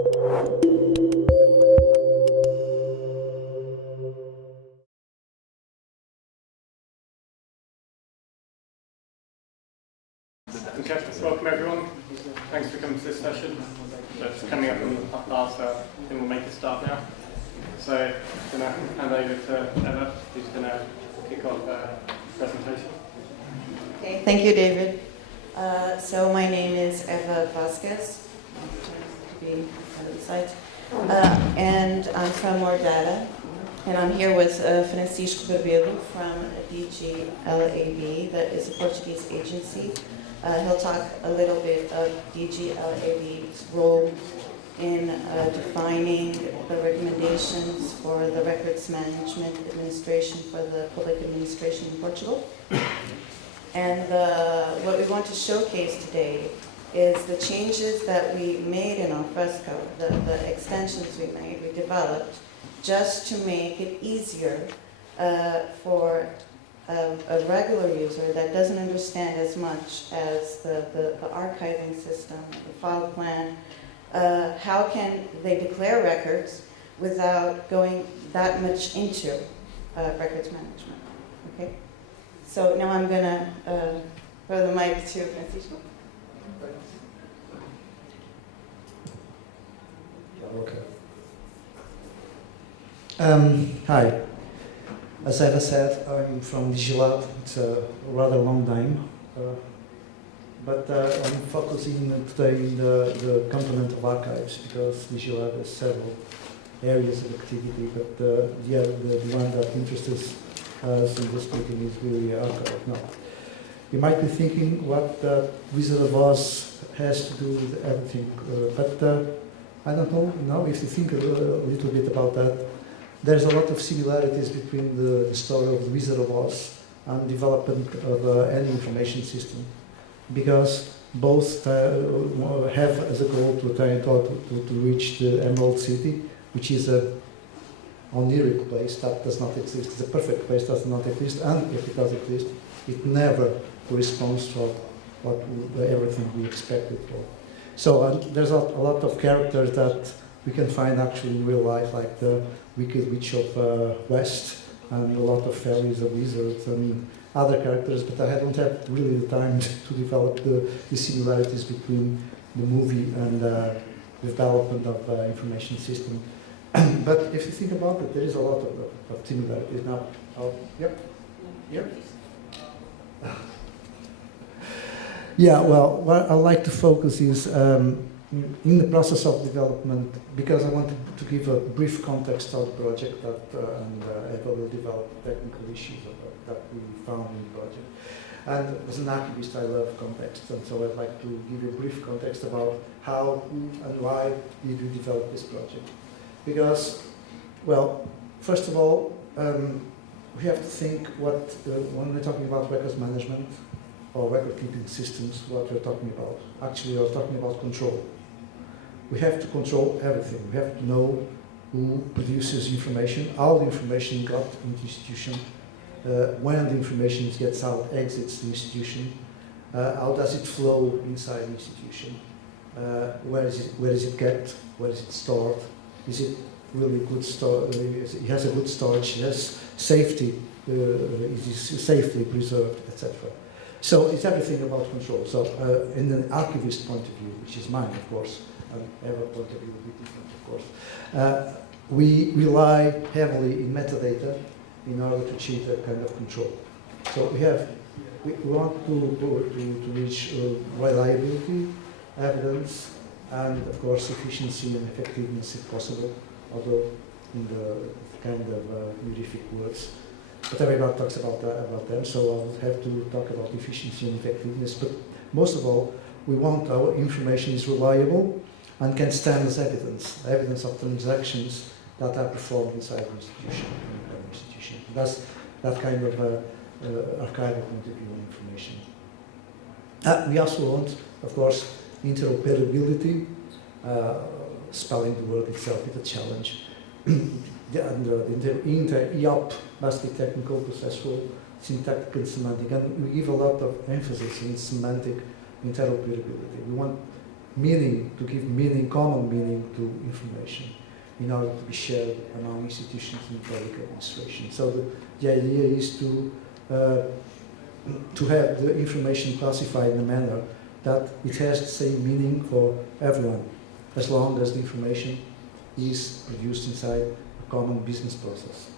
Okay, welcome everyone. Thanks for coming to this session. It's coming up on the last, so I think we'll make a start now. So I'm going to hand over to Eva, who's going to kick off the presentation. Okay, thank you, David. So my name is Eva Vasques, to be on the site, and I'm from More Data, and I'm here with Francisco Barbedo from DGLAB, that is a Portuguese agency. He'll talk a little bit of DGLAB's role in defining the recommendations for the records management administration for the public administration in Portugal. And what we want to showcase today is the changes that we made in Alfresco, the extensions we made, we developed, just to make it easier for a regular user that doesn't understand as much as the archiving system, the file plan. How can they declare records without going that much into records management? Okay. So now I'm going to throw the mic to Francisco. Okay. Hi. As Eva said, I'm from DGLAB. It's a rather long name. But I'm focusing today on the component of archives because DGLAB has several areas of activity, but the one that interests us in this meeting is really archive. Now, you might be thinking what the Wizard of Oz has to do with everything, but I don't know. Now, if you think a little bit about that, there's a lot of similarities between the story of the Wizard of Oz and development of any information system, because both have as a goal to reach the Emerald City, which is a oniric place that does not exist. It's a perfect place that does not exist, and if it does exist, it never corresponds to everything we expected for. So there's a lot of characters that we can find actually in real life, like the Wicked Witch of West, and a lot of fairies and wizards and other characters, but I don't have really the time to develop the similarities between the movie and the development of information system. But if you think about it, there is a lot of similarities now. Yep. Yeah, well, what I'd like to focus is in the process of development, because I wanted to give a brief context of the project and Eva will develop technical issues that we found in the project. And as an archivist, I love context, and so I'd like to give you a brief context about how, who, and why did we develop this project. Because, well, first of all, we have to think when we're talking about records management or record keeping systems, what we're talking about. Actually, we're talking about control. We have to control everything. We have to know who produces information, how the information got into the institution, when the information gets out, exits the institution, how does it flow inside the institution, where is it kept, where is it stored, is it really good storage, it has a good storage, it has safety, it is safely preserved, etc. So it's everything about control. So in an archivist point of view, which is mine, of course, and every point of view will be different, of course, we rely heavily in metadata in order to achieve that kind of control. So we want to reach reliability, evidence, and of course efficiency and effectiveness if possible, although in the kind of honorific words. But everyone talks about them, so I'll have to talk about efficiency and effectiveness. But most of all, we want our information is reliable and can stand as evidence of transactions that are performed inside the institution. That's that kind of archival point of view on information. We also want, of course, interoperability. Spelling the word itself is a challenge. The inter-EOP must be technical, processual, syntactic, and semantic. And we give a lot of emphasis in semantic interoperability. We want meaning, to give meaning, common meaning to information in order to be shared among institutions in public administration. So the idea is to have the information classified in a manner that it has the same meaning for everyone, as long as the information is produced inside a common business process.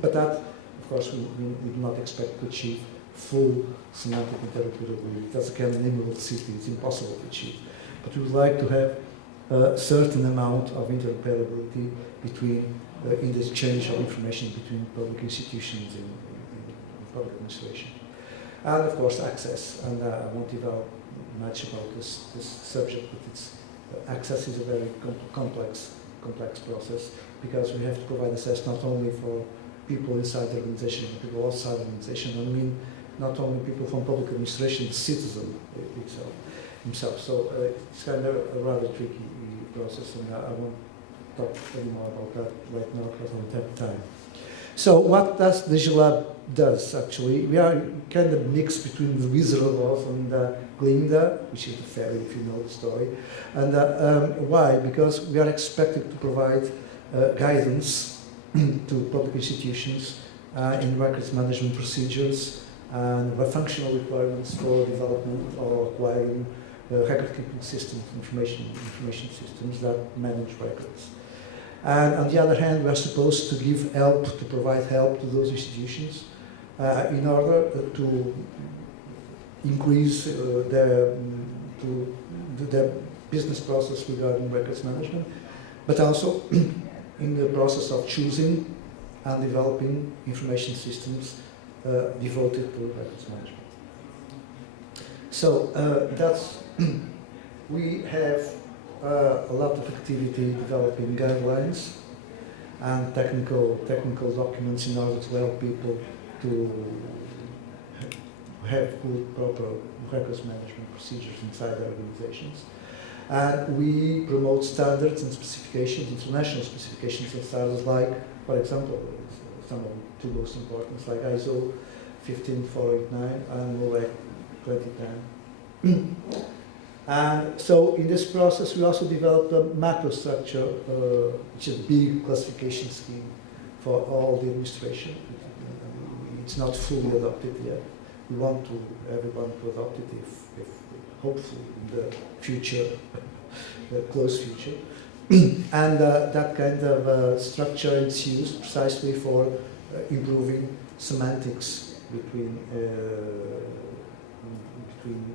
But that, of course, we do not expect to achieve full semantic interoperability. That's a kind of name of the city, it's impossible to achieve. But we would like to have a certain amount of interoperability between, in the exchange of information between public institutions in public administration. And of course access, and I won't develop much about this subject, but access is a very complex process, because we have to provide access not only for people inside the organization, but people outside the organization. I mean, not only people from public administration, the citizen himself. So it's kind of a rather tricky process, and I won't talk anymore about that right now because I don't have time. So what does the DGLAB does actually? We are kind of mixed between the Wizard of Oz and Glinda, which is the fairy if you know the story. And why? Because we are expected to provide guidance to public institutions in records management procedures and functional requirements for development or acquiring record-keeping systems, information systems that manage records. And on the other hand, we are supposed to give help, to provide help to those institutions in order to increase their business process regarding records management, but also in the process of choosing and developing information systems devoted to records management. So we have a lot of activity developing guidelines and technical documents in order to help people to have good, proper records management procedures inside their organizations. And we promote standards and specifications, international specifications and standards like, for example, some of the two most important, like ISO 15489 and MOEC 2010. And so in this process, we also developed a macro structure, which is a big classification scheme for all the administration. It's not fully adopted yet. We want everyone to adopt it if hopefully in the future, the close future. And that kind of structure is used precisely for improving semantics between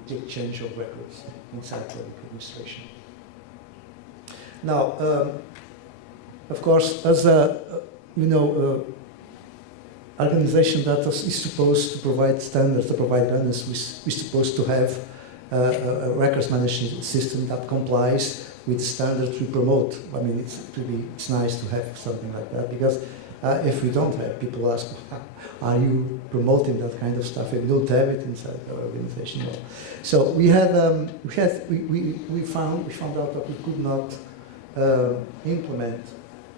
the exchange of records inside public administration. Now, of course, as a organization that is supposed to provide standards, to provide guidance, we're supposed to have a records management system that complies with standards we promote. I mean, it's nice to have something like that, because if we don't have, people ask, are you promoting that kind of stuff? If we don't have it inside our organization. No. So we found out that we could not implement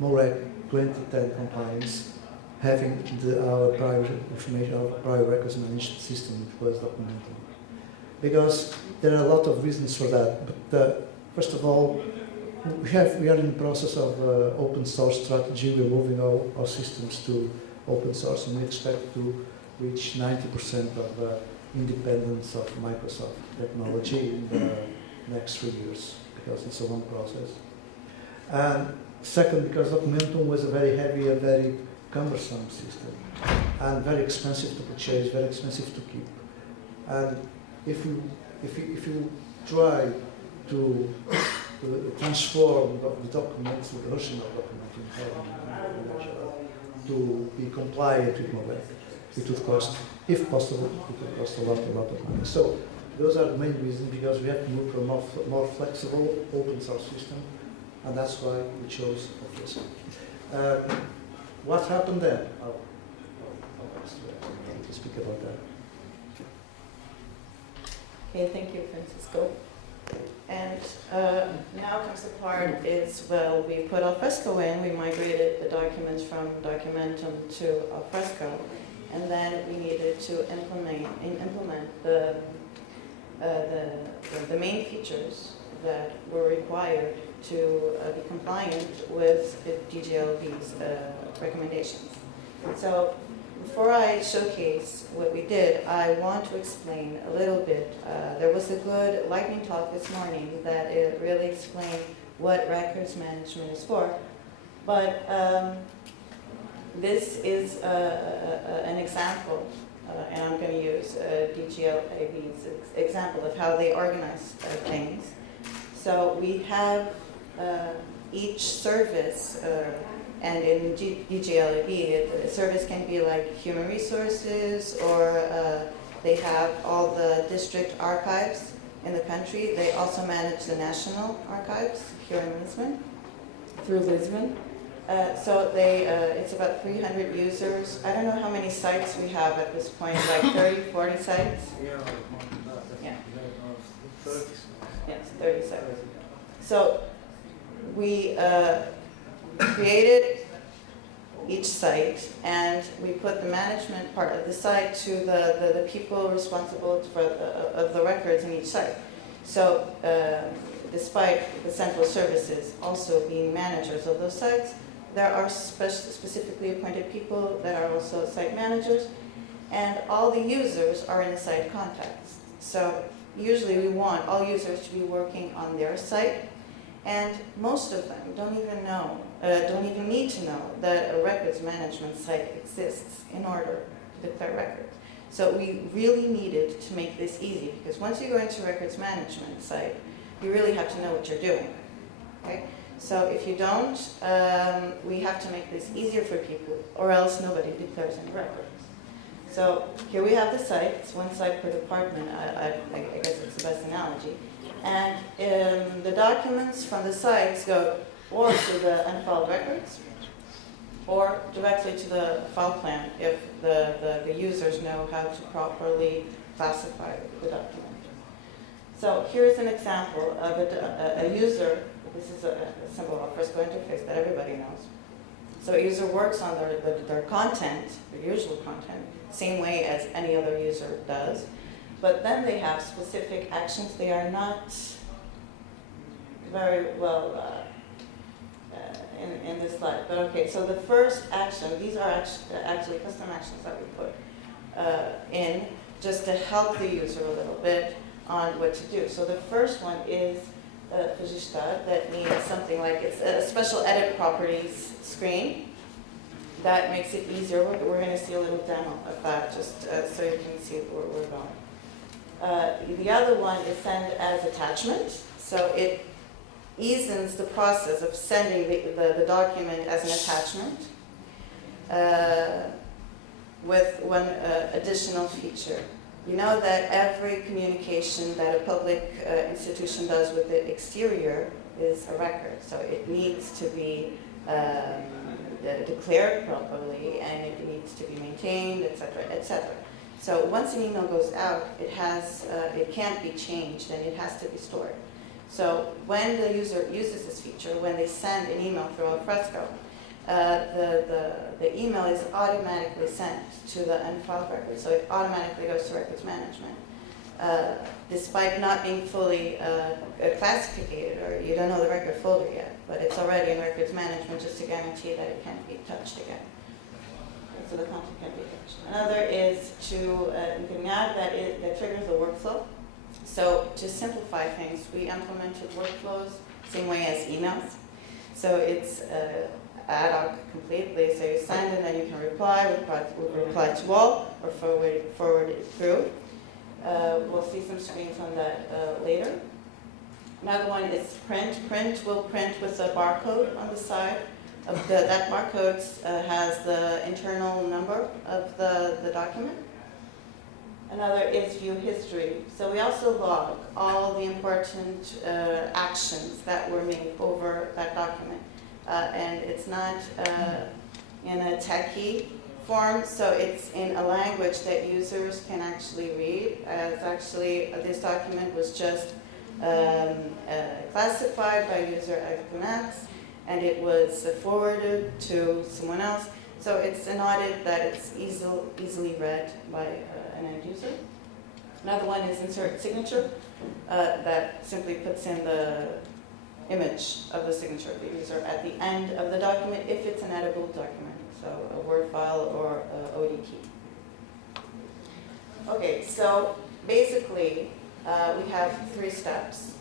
MOREC 2010 compliance having our prior information, our prior records management system, which was documented. Because there are a lot of reasons for that. But first of all, we are in the process of open source strategy. We're moving our systems to open source, and we expect to reach 90% of independence of Microsoft technology in the next 3 years, because it's a long process. And second, because Documentum was a very heavy and very cumbersome system, and very expensive to purchase, very expensive to keep. And if you try to transform the documents, the version of Documentum to be compliant with MOREC, it would cost, if possible, it would cost a lot of money. So those are the main reasons, because we have to move from a more flexible open source system, and that's why we chose Alfresco. What happened then? I'll ask you to speak about that. Okay, thank you, Francisco. And now comes the part is, well, we put Alfresco in, we migrated the documents from Documentum to Alfresco, and then we needed to implement the main features that were required to be compliant with the DGLAB's recommendations. So before I showcase what we did, I want to explain a little bit. There was a good lightning talk this morning that it really explained what records management is for. But this is an example, and I'm going to use DGLAB's example of how they organize things. So we have each service, and in DGLAB, the service can be like human resources, or they have all the district archives in the country. They also manage the national archives here in Lisbon, through Lisbon. So it's about 300 users. I don't know how many sites we have at this point, like 30, 40 sites? Yeah. Yes, 30 sites. So we created each site, and we put the management part of the site to the people responsible for of the records in each site. So despite the central services also being managers of those sites, there are specifically appointed people that are also site managers, and all the users are in the site contacts. So usually we want all users to be working on their site, and most of them don't even need to know that a records management site exists in order to declare records. So we really needed to make this easy, because once you go into records management site, you really have to know what you're doing. Okay? So if you don't, we have to make this easier for people, or else nobody declares any records. So here we have the site. It's one site per department. I guess it's the best analogy. And the documents from the sites go or to the unfiled records, or directly to the file plan if the users know how to properly classify the document. So here's an example of a user. This is a simple Alfresco interface that everybody knows. So a user works on their content, their usual content, same way as any other user does. But then they have specific actions. They are not very well in this slide. But okay, so the first action, these are actually custom actions that we put in just to help the user a little bit on what to do. So the first one is registar, that means something like it's a special edit properties screen. That makes it easier. We're going to see a little demo of that, just so you can see where we're going. The other one is send as attachment. So it eases the process of sending the document as an attachment with one additional feature. You know that every communication that a public institution does with the exterior is a record, so it needs to be declared properly, and it needs to be maintained, etc., etc. So once an email goes out, it can't be changed, and it has to be stored. So when the user uses this feature, when they send an email through Alfresco, the email is automatically sent to the unfiled record, so it automatically goes to records management. Despite not being fully classified, or you don't know the record folder yet, but it's already in records management just to guarantee that it can't be touched again. So the content can't be touched. Another is to encaminhar, that triggers the workflow. So to simplify things, we implemented workflows same way as emails. So it's ad hoc completely. So you send and then you can reply to all, or forward it through. We'll see some screens on that later. Another one is print. Print will print with a barcode on the side. That barcode has the internal number of the document. Another is view history. So we also log all the important actions that were made over that document. And it's not in a techie form, so it's in a language that users can actually read. This document was just classified by user X, and it was forwarded to someone else. So it's an audit that it's easily read by an end user. Another one is insert signature, that simply puts in the image of the signature of the user at the end of the document if it's an editable document, so a Word file or ODT. Okay, so basically we have 3 steps.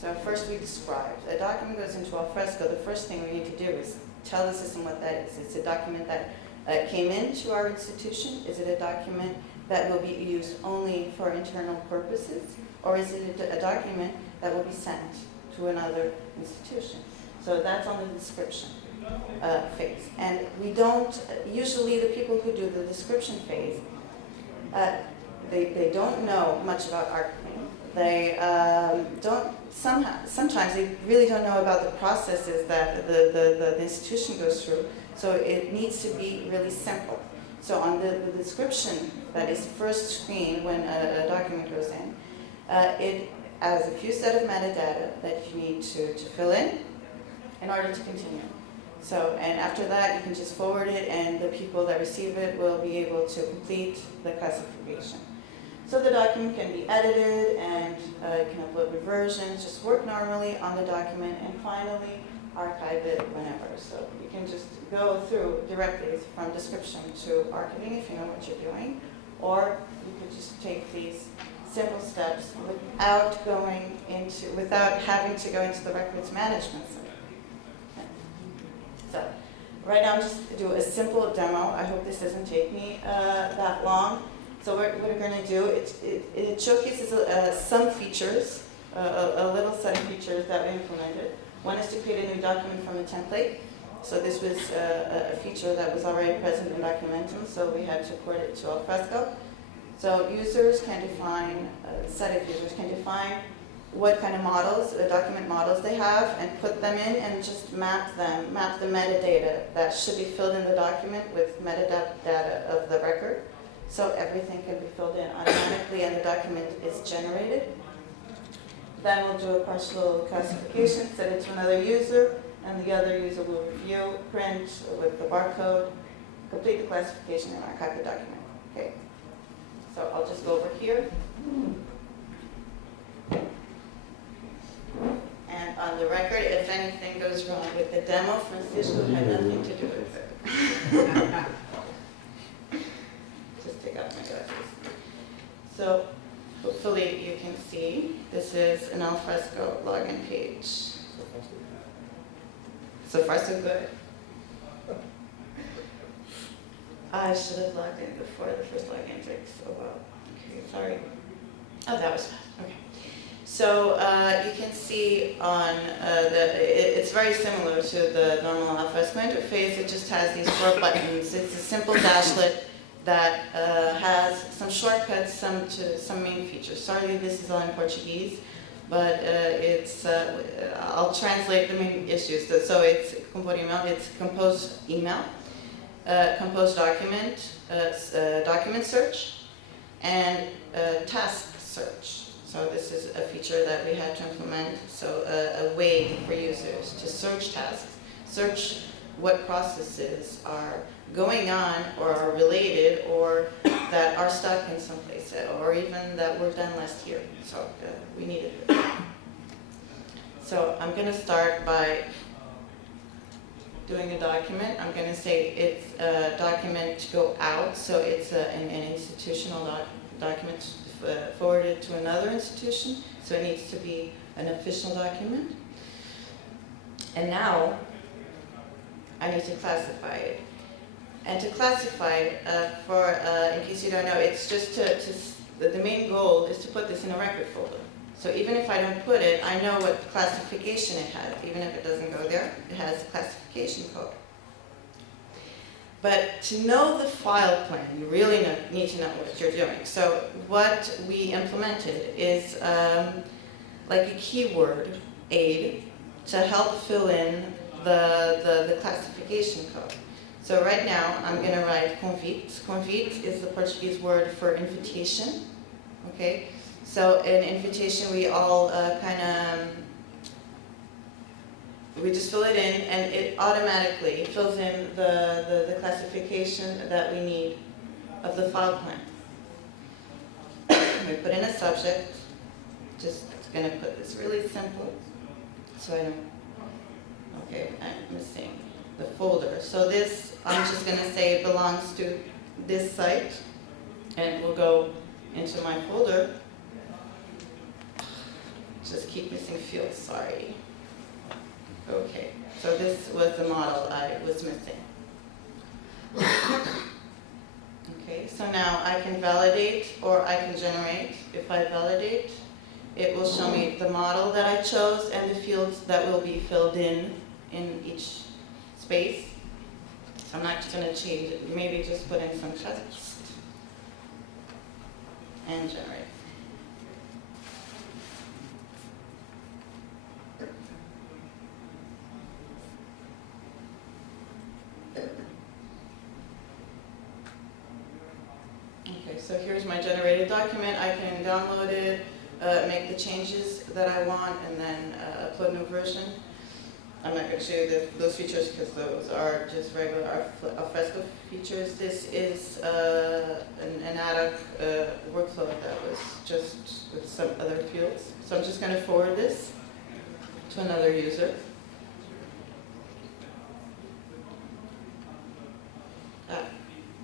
So first we describe. A document goes into Alfresco. The first thing we need to do is tell the system what that is. It's a document that came into our institution. Is it a document that will be used only for internal purposes? Or is it a document that will be sent to another institution? So that's on the description phase. And we don't, usually the people who do the description phase, they don't know much about archiving. They sometimes they really don't know about the processes that the institution goes through. So it needs to be really simple. So on the description that is first screen when a document goes in, it has a few set of metadata that you need to fill in order to continue. So, and after that you can just forward it and the people that receive it will be able to complete the classification. So the document can be edited and you can upload reversions, just work normally on the document, and finally archive it whenever. So you can just go through directly from description to archiving if you know what you're doing, or you could just take these simple steps without having to go into the records management center. Okay. So right now I'm just do a simple demo. I hope this doesn't take me that long. So what we're going to do, it showcases some features, a little set of features that we implemented. One is to create a new document from a template. So this was a feature that was already present in Documentum, so we had to port it to Alfresco. So users can define, a set of users can define what kind of models, document models they have, and put them in and just map the metadata that should be filled in the document with metadata of the record. So everything can be filled in automatically and the document is generated. Then we'll do a partial classification, set it to another user, and the other user will review, print with the barcode, complete the classification, and archive the document. Okay. So I'll just go over here. And on the record, if anything goes wrong with the demo, Francisco had nothing to do with it. Just take off my glasses. So hopefully you can see this is an Alfresco login page. So far so good. I should have logged in before the first login took so well. Okay, sorry. Oh, that was fast. Okay. So you can see on it's very similar to the normal Alfresco interface. It just has these 4 buttons. It's a simple dashlet that has some shortcuts, some main features. Sorry, this is all in Portuguese, but I'll translate the main issues. So it's compor email, it's compose email, compose document, document search, and task search. So this is a feature that we had to implement. So a way for users to search tasks, search what processes are going on or are related or that are stuck in some place or even that were done last year. So we needed it. So I'm going to start by doing a document. I'm going to say it's a document to go out. So it's an institutional document forwarded to another institution. So it needs to be an official document. And now I need to classify it. And to classify it, in case you don't know, it's just the main goal is to put this in a record folder. So even if I don't put it, I know what classification it has. Even if it doesn't go there, it has a classification code. But to know the file plan, you really need to know what you're doing. So what we implemented is like a keyword aid to help fill in the classification code. So right now, I'm going to write convite. Convite is the Portuguese word for invitation. Okay, so in invitation, we all we just fill it in, and it automatically fills in the classification that we need of the file plan. we put in a subject. Just gonna put this really simple. So I don't, okay, I'm missing the folder. So this, I'm just gonna say it belongs to this site, and it will go into my folder. Just keep missing fields, sorry. Okay, so this was the model I was missing. Okay, so now I can validate or I can generate. If I validate, it will show me the model that I chose and the fields that will be filled in each space. So I'm not just going to change it, maybe just put in some text and generate. Okay, so here's my generated document. I can download it, make the changes that I want, and then upload a new version. I'm not going to show you those features because those are just regular Alfresco features. This is an ad hoc workflow that was just with some other fields. So I'm just going to forward this to another user.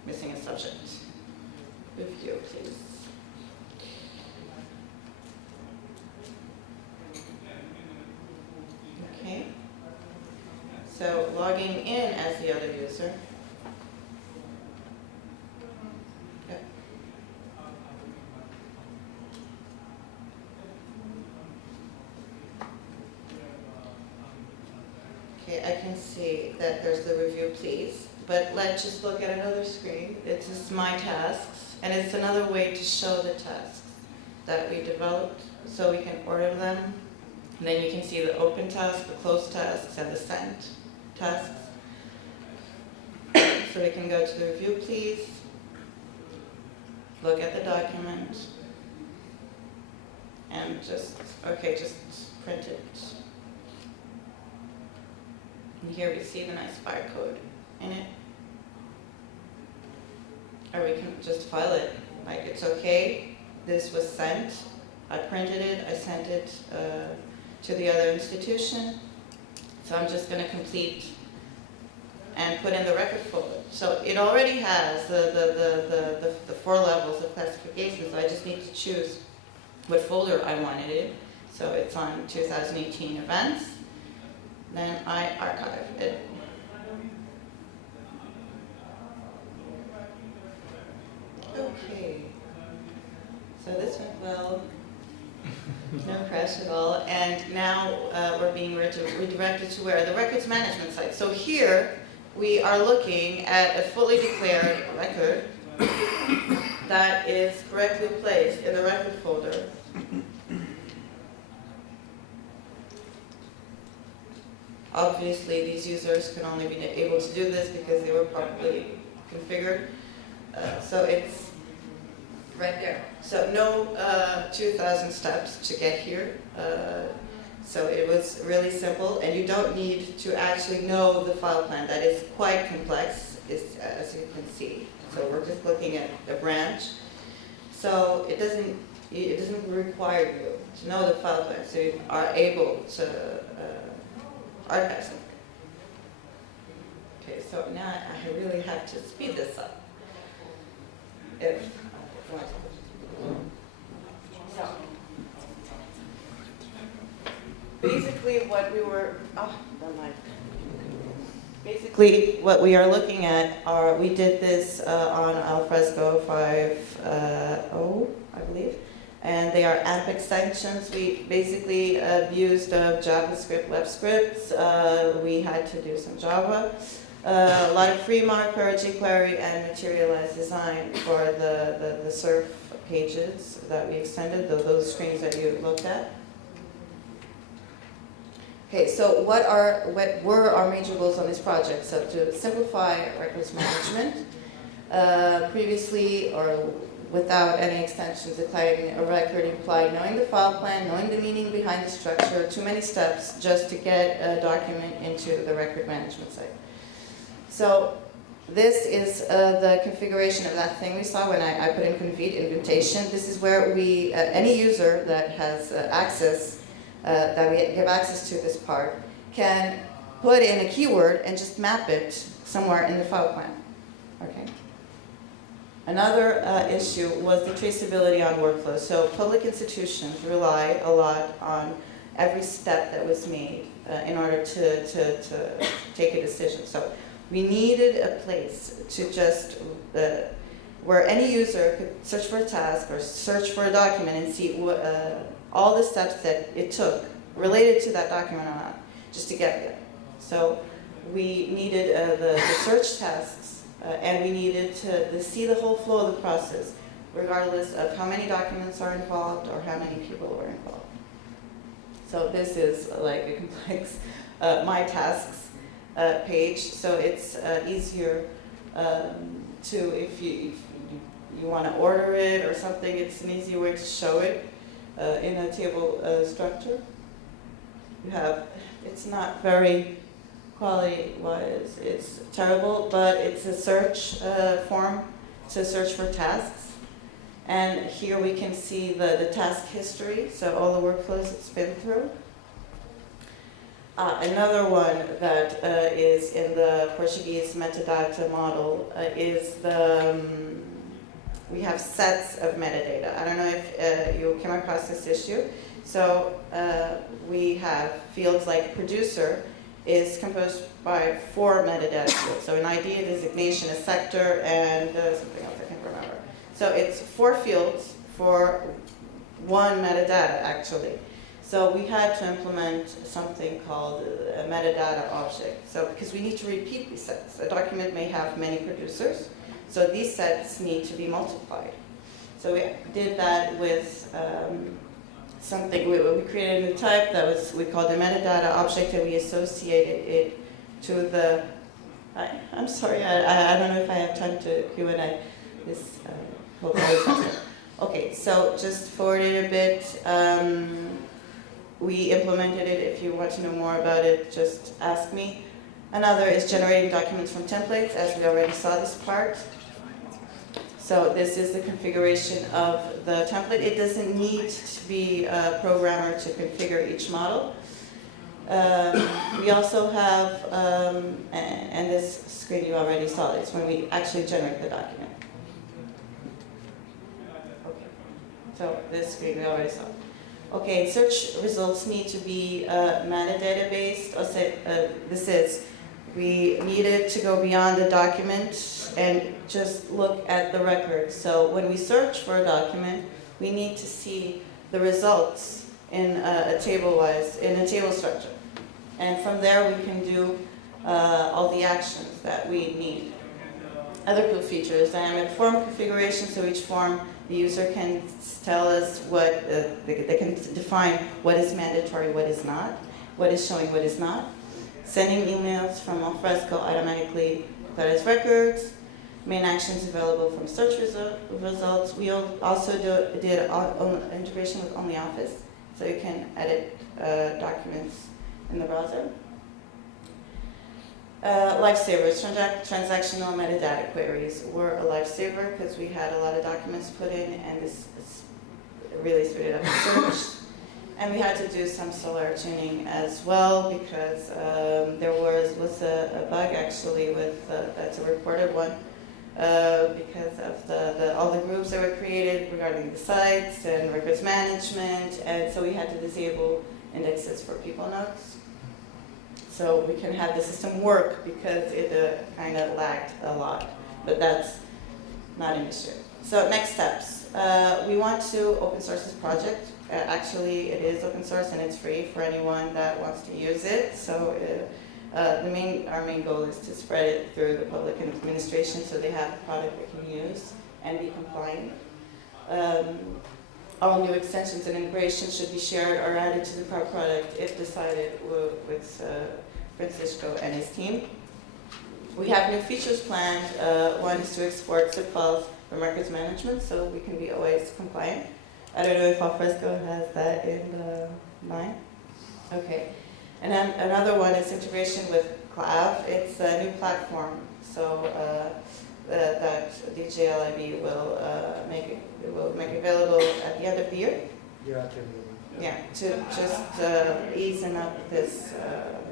Missing a subject. Review, please. Okay. So logging in as the other user. Yep. Okay, I can see that there's the review, please. But let's just look at another screen. It's just my tasks, and it's another way to show the tasks that we developed, so we can order them. And then you can see the open tasks, the closed tasks, and the sent tasks. So we can go to the review, please. Look at the document. And just print it. And here we see the nice barcode in it. Or we can just file it, like it's okay, this was sent, I printed it, I sent it to the other institution. So I'm just going to complete and put in the record folder. So it already has the 4 levels of classification, so I just need to choose what folder I wanted it. So it's on 2018 events, then I archive it. Okay, so this went well, no crash at all, and now we're being redirected to where? The records management site. So here we are looking at a fully declared record that is correctly placed in the record folder. Obviously, these users can only be able to do this because they were properly configured. So it's right there. So no 2,000 steps to get here. So it was really simple, and you don't need to actually know the file plan. That is quite complex, as you can see. So we're just looking at a branch. So it doesn't require you to know the file plan, so you are able to archive something. Okay, so now I really have to speed this up. So, basically what we were, basically what we are looking at are, we did this on Alfresco 5.0, I believe, and they are app extensions. We basically used JavaScript web scripts. We had to do some Java. A lot of FreeMarker, jQuery, and materialized design for the surf pages that we extended, those screens that you looked at. Okay, so what were our major goals on this project? So to simplify records management, previously or without any extensions, declaring a record implied knowing the file plan, knowing the meaning behind the structure, too many steps just to get a document into the record management site. So This is the configuration of that thing we saw when I put in config invitation. This is where we, any user that has access, that we give access to this part, can put in a keyword and just map it somewhere in the file plan. Okay. Another issue was the traceability on workflows. So public institutions rely a lot on every step that was made in order to take a decision. So we needed a place to just, where any user could search for a task or search for a document and see all the steps that it took related to that document or not, just to get there. So we needed the search tasks, and we needed to see the whole flow of the process, regardless of how many documents are involved or how many people were involved. So this is like a complex My Tasks page, so it's easier to, if you want to order it or something, it's an easy way to show it in a table structure. You have, it's not very quality-wise, it's terrible, but it's a search form to search for tasks. And here we can see the task history, so all the workflows it's been through. Another one that is in the Portuguese metadata model is the, we have sets of metadata. I don't know if you came across this issue. So we have fields like producer is composed by 4 metadata fields. So an ID, a designation, a sector, and something else I can't remember. So it's 4 fields for 1 metadata, actually. So we had to implement something called a metadata object. So because we need to repeat these sets. A document may have many producers, so these sets need to be multiplied. So we did that with something, we created a new type that was, we called the metadata object, and we associated it to the, I'm sorry, I don't know if I have time to Q&A. This, okay, so just forward it a bit. We implemented it. If you want to know more about it, just ask me. Another is generating documents from templates, as we already saw this part. So this is the configuration of the template. It doesn't need to be a programmer to configure each model. We also have, and this screen you already saw, it's when we actually generate the document. Okay, so this screen we already saw. Okay, search results need to be metadata based. This is, we needed to go beyond the document and just look at the record. So when we search for a document, we need to see the results in a table-wise, in a table structure. And from there we can do all the actions that we need. Other cool features, dynamic form configuration, so each form the user can tell us what, they can define what is mandatory, what is not, what is showing, what is not. Sending emails from Alfresco automatically clears records. Main actions available from search results. We also did integration with OnlyOffice, so you can edit documents in the browser. Lifesavers, transactional metadata queries were a lifesaver because we had a lot of documents put in, and this really speeded up the search. And we had to do some solar tuning as well because there was a bug actually with, that's a reported one, because of all the groups that were created regarding the sites and records management, and so we had to disable indexes for people notes. So we can have the system work because it kind of lagged a lot, but that's not an issue. So next steps. We want to open source this project. Actually, it is open source and it's free for anyone that wants to use it. So our main goal is to spread it through the public administration so they have a product they can use and be compliant. All new extensions and integrations should be shared or added to the product if decided with Francisco and his team. We have new features planned. One is to export zip files from records management so we can be always compliant. I don't know if Alfresco has that in mind. Okay. And then another one is integration with DGLAB. It's a new platform, so that DGLAB will make available at the end of the year. Yeah, to just easing up this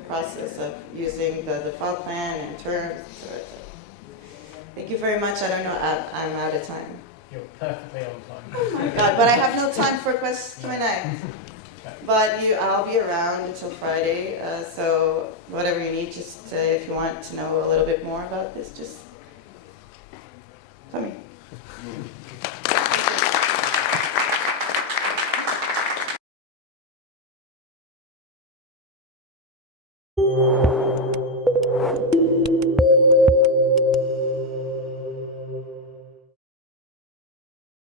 process of using the file plan and terms. Thank you very much. I don't know, I'm out of time. You're perfectly on time. Oh my God, but I have no time for Q&A. But I'll be around until Friday, so whatever you need, just if you want to know a little bit more about this, just tell me.